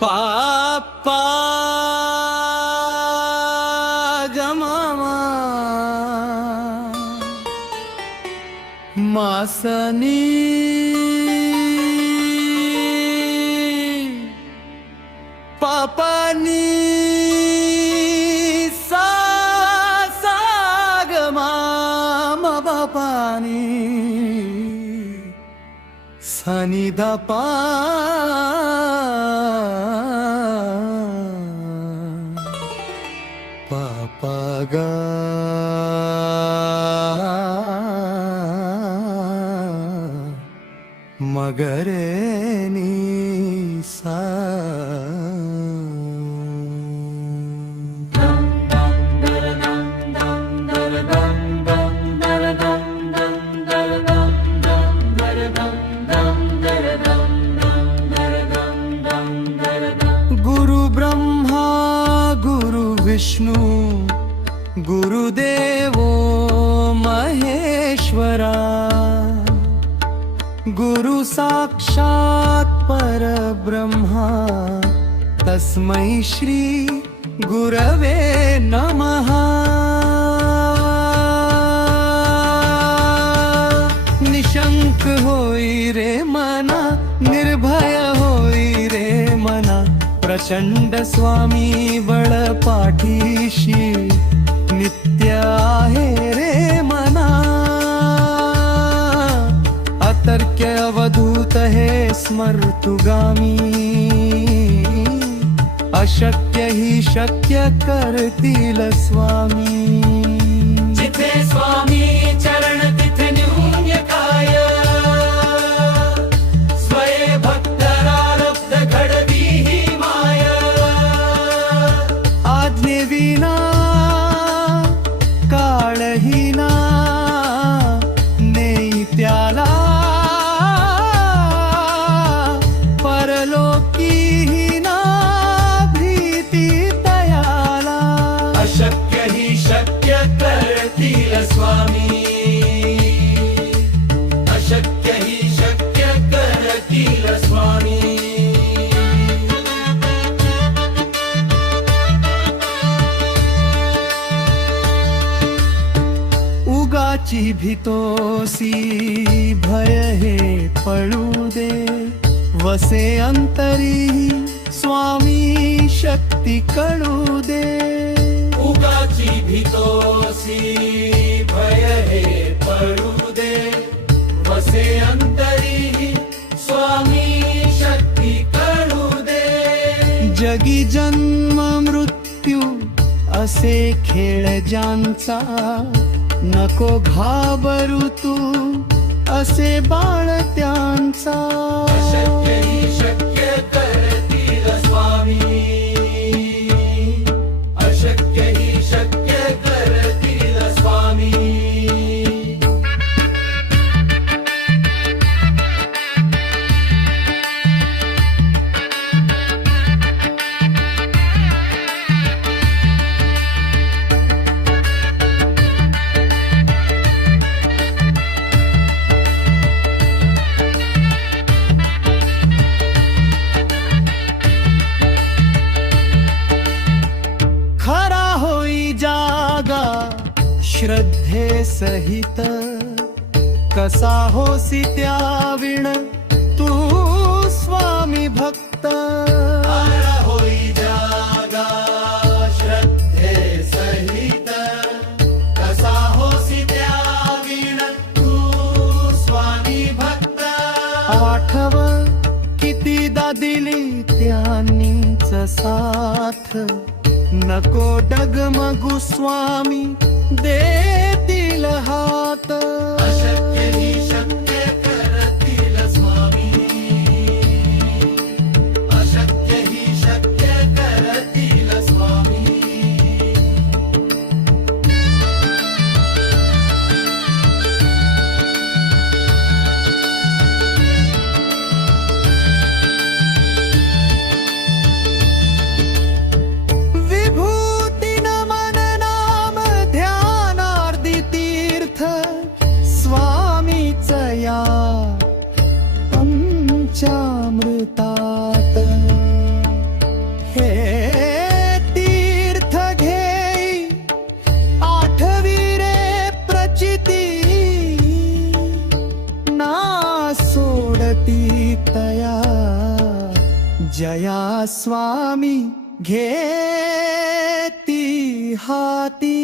पापा गमामा मासनी पापानी सा सा गमामा बापानी सनी दा पा पापा गा मगरे नी सा गुरु ब्रह्मा गुरु विष्णु गुरुदेवो महेश्वरा गुरु साक्षात् परब्रह्मा तस्मै श्री गुरवे नमः। निशंक होई रे मना निर्भय होई रे मना प्रचंड स्वामी बळ पाठीशी नित्य आहे रे मना। अतर्क्य अवधूत हे स्मर्तुगामी अशक्य ही शक्य करतील स्वामी। जिथे स्वामी चरण तिथे न्यून्य काय स्वये भक्तरारब्ध घडवी ही माय। आज्ञे विना काळहीना नेई त्याला परलोकी ना भीती तयाला। अशक्य ही शक्य करतील स्वामी अशक्य ही शक्य करतील स्वामी। उगाची भीतोसी भय हे पळू दे वसे अंतरी स्वामी शक्ती कळू दे। उगाची भीतोसी भय हे पळू दे वसे अंतरी स्वामी शक्ती कळू दे। जगी जन्म मृत्यू असे खेळ ज्यांचा नको घाबरू तू असे बाळ त्यांचा। अशक्य ही शक्य करतील स्वामी अशक्य ही शक्य करतील स्वामी। श्रद्धे सहित कसा होसी त्याविण तू स्वामी भक्त। होई जागा श्रद्धे सहित कसा होसी त्याविण तू स्वामी भक्त। आठव कितीदा दिली त्यांनीच साथ नको डगमगु स्वामी देतील हात। अशक्य ही शक्य करतील स्वामी अशक्य ही शक्य करतील स्वामी। विभूती नमन नाम ध्यानार्दी तीर्थ स्वामीच या पंचामृतात। तया जया स्वामी घेती हाती